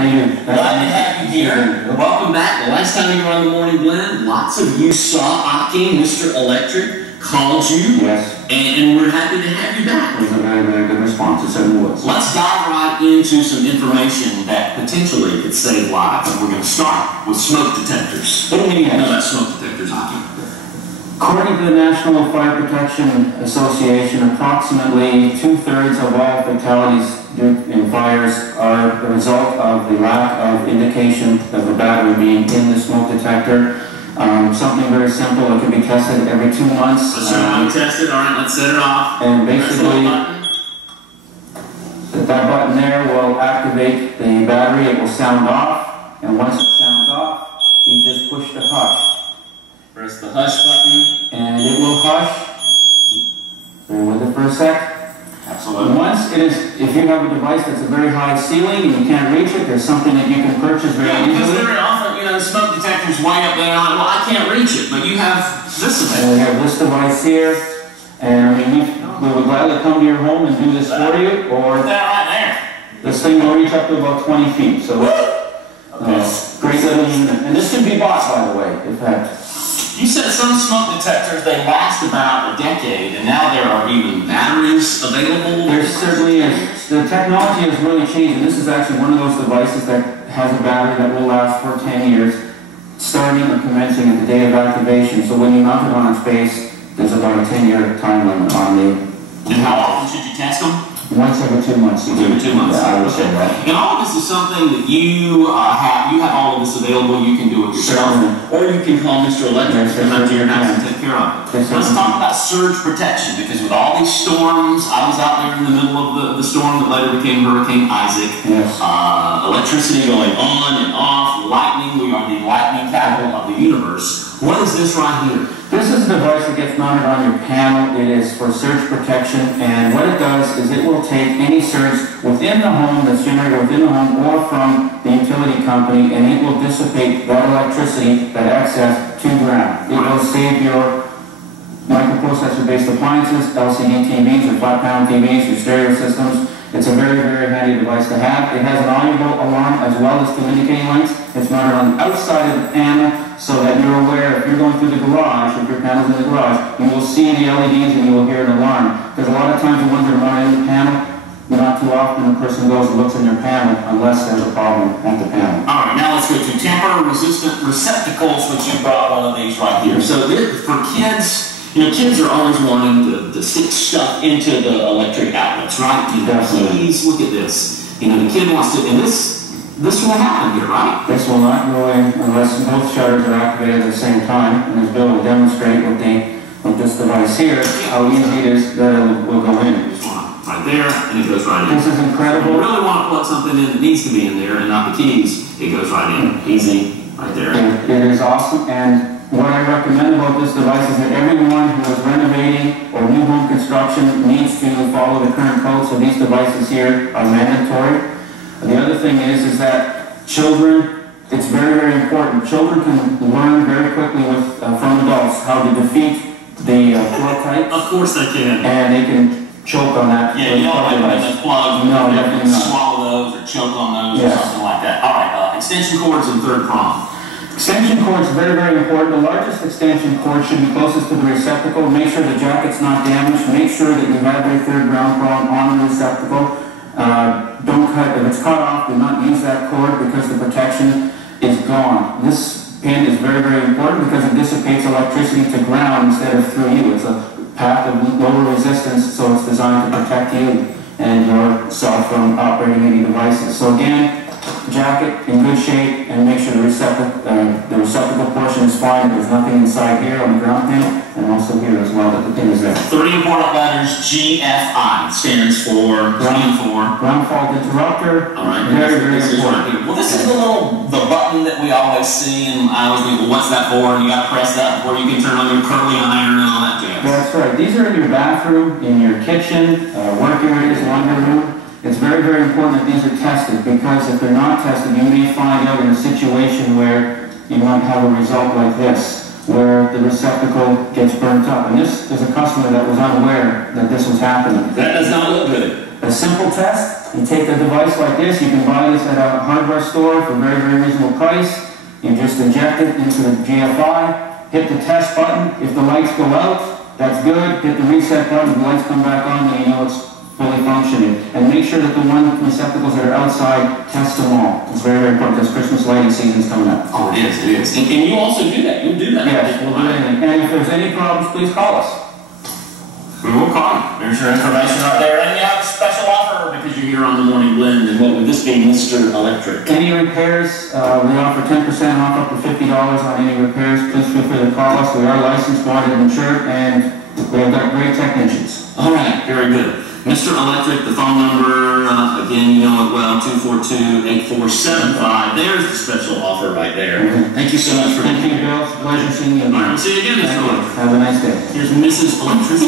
How are you? Glad to have you here. Welcome back. The last time you were on the Morning Blend, lots of you saw Aki, Mr. Electric, called you. Yes. And we're happy to have you back. It was a very, very good response. It certainly was. Let's dive right into some information that potentially could save lives. And we're going to start with smoke detectors. What do we need to know about smoke detectors, Aki? According to the National Fire Protection Association, approximately 2/3 of all fatalities in fires are the result of the lack of indication of the battery being in the smoke detector. Something very simple, it can be tested every 2 months. Let's test it. All right, let's set it off. And basically, that button there will activate the battery. It will sound off, and once it sounds off, you just push the hush. Press the hush button. And it will hush. Bear with it for a sec. Absolutely. Once it is, if you have a device that's a very high ceiling and you can't reach it, there's something that you can purchase very easily. Because very often, the smoke detector's way up there, well, I can't reach it, but you have this available. And we have this device here, and we would gladly come to your home and do this for you, or that right there. This thing will reach up to about 20 feet, so great little unit. And this can be bought, by the way, in fact. You said some smoke detectors, they last about a decade, and now there are even batteries available. There certainly is. The technology has really changed, and this is actually one of those devices that has a battery that will last for 10 years, starting or commencing at the day of activation. So when you mount it on its base, there's about a 10-year time limit on the... And how often should you test them? Once every 2 months. Every 2 months. Yeah, I would say that. And all of this is something that you have. You have all of this available. You can do it yourself, or you can call Mr. Electric to come out to your house and take care of it. Let's talk about surge protection, because with all these storms, I was out there in the middle of the storm that later became Hurricane Isaac. Yes. Electricity going on and off, lightning. We are the lightning capital of the universe. What is this right here? This is a device that gets mounted on your panel. It is for surge protection, and what it does is it will take any surge within the home that's generated within the home or from the utility company, and it will dissipate that electricity, that excess, to ground. It will save your microprocessor-based appliances, LCD TVs, or flat panel TVs, your stereo systems. It's a very, very handy device to have. It has an audible alarm as well as two indicating lights. It's mounted on the outside of the panel so that you're aware if you're going through the garage, if your panel's in the garage, you will see the LEDs and you will hear an alarm. Because a lot of times the ones that are mounted in the panel, not too often a person goes and looks in their panel unless there's a problem at the panel. All right, now let's go to tamper-resistant receptacles, which you brought one of these right here. So for kids, kids are always wanting to stick stuff into the electric outlets, right? Please look at this. The kid wants to, and this will happen here, right? This will not go in unless both shutters are activated at the same time. And as Bill will demonstrate with this device here, how easy it is that it will go in. There's one right there, and it goes right in. This is incredible. If you really want to plug something in that needs to be in there and not the keys, it goes right in. Easy, right there. It is awesome, and what I recommend about this device is that everyone who is renovating or new home construction needs to follow the current code, so these devices here are mandatory. The other thing is that children, it's very, very important. Children can learn very quickly from adults how to defeat the floor types. Of course they can. And they can choke on that. Yeah, you don't like putting those plugs. No, definitely not. Swallow those or choke on those or something like that. All right, extension cords and third prong. Extension cords are very, very important. The largest extension cord should be closest to the receptacle. Make sure the jacket's not damaged. Make sure that you have your third ground prong on the receptacle. Don't cut, if it's cut off, do not use that cord because the protection is gone. This pin is very, very important because it dissipates electricity to ground instead of through you. It's a path of lower resistance, so it's designed to protect you and yourself from operating any devices. So again, jacket in good shape, and make sure the receptacle portion is fine. There's nothing inside here on the ground pin, and also here as well that the pin is there. 3 important letters, GFI, stands for ground fault interrupter. All right, very, very important. Well, this is the button that we always see, and I always think, well, what's that for? And you got to press that before you can turn on your curling iron and all that jazz. That's right. These are in your bathroom, in your kitchen, work areas, laundry room. It's very, very important that these are tested, because if they're not tested, you may find out in a situation where you might have a result like this, where the receptacle gets burnt up. And this is a customer that was unaware that this was happening. That does not look good. A simple test, You take a device like this, you can buy this at a hardware store for a very, very reasonable price. You just inject it into the GFI, hit the test button. If the lights go out, that's good. Hit the reset button, if the lights come back on, then you know it's fully functioning. And make sure that the one receptacles that are outside, test them all. It's very, very important because Christmas lighting season is coming up. Oh, it is. And you also do that. You'll do that. Yes, we'll do anything. And if there's any problems, please call us. We will call you. There's your information right there. And you have a special offer because you're here on the Morning Blend. And what would this be, Mr. Electric? Any repairs, we offer 10% off up to $50 on any repairs. Please feel free to call us. We are licensed, bonded, and insured, and we have got great technicians. All right, very good. Mr. Electric, the phone number, again, you know it well, 242-8475. There's the special offer right there. Thank you so much for Thank you, Bill. It's a pleasure seeing you. All right, we'll see you again, Mr. Electric. Have a nice day. Here's Mrs. Electric.